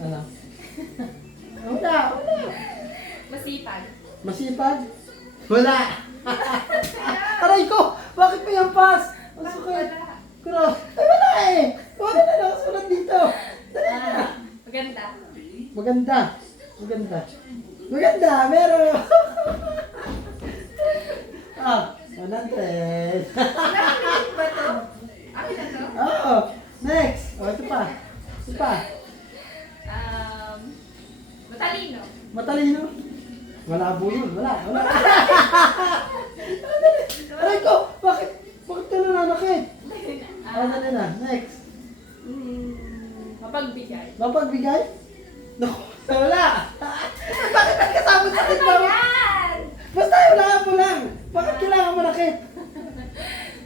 Ano? Wala, wala. Masipag. Masipag? Wala. Aray ko! Bakit may ampas? Ang Bakit sakit. wala? Kuro. Ay, wala eh. Wala na nakasulat dito. Dali na. Ah, maganda. Maganda. Maganda. Maganda, meron. Matalino. Matalino. Wala po yun. Wala. Wala. Aray ko! Bakit? Bakit ka nananakit? Ah, dali na. Next. Mm, mapagbigay. Mapagbigay? Naku, wala. Bakit nagkasabot sa Ano akin ba? Basta wala mo lang. Bakit kailangan manakit?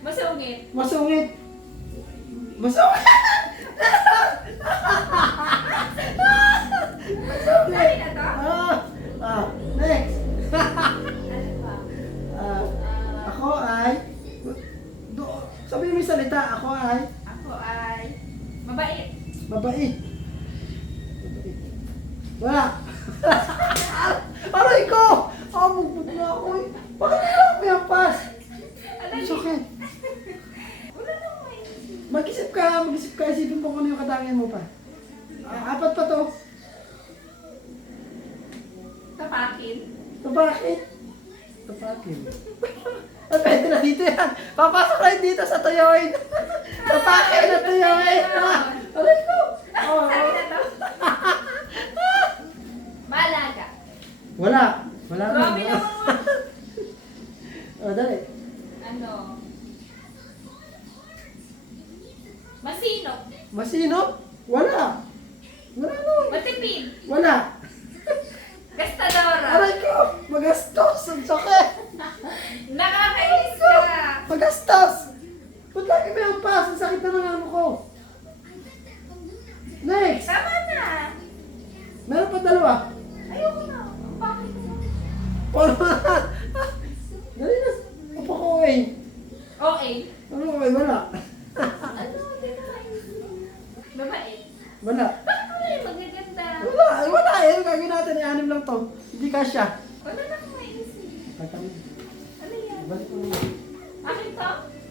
Masungit. Masungit. Masungit! Masungit! Salita. Ako ay ako ay mabait. mabait. Mabait. Wala. Aray ko! Ah, bugbog na ako eh. Bakit kailangan mo yung pass? Ano Ang yun? sakit. Wala nang may... Mag-isip ka, mag-isip ka, isipin mo kung ano yung katangian mo pa. Ah, apat pa to. Tapakin. Bakit? Tapakin. Ay, pwede na dito yan. Papasok na dito sa tuyoin. Tapakin na tuyoin. Ah, Aray ko. Oh, na? Maalaga. Wala. Wala na. Grabe naman mo. Oh, dali. Ano? Masino. Masino? Wala. Wala nun. Matipid. Wala. Gastadora. Aray ko. Magastos. Ang sakit. Nakakainis ka. Magastos. Ba't lagi may ang pass? Ang sakit na ng ano ko. Next. Tama na. Meron pa dalawa. Ayoko na. Ang bakit. Paano? Dali na. Apa ko eh. Okay. Ano ko eh? Wala. Ano? Mabait. Wala. Bakit wala yung magaganda? Wala. Wala eh. Ano gagawin natin? I-anim lang to. Hindi kasya. Wala na akong maisip. Ano yan? Balik mo. Akin to? Grabe sa baba!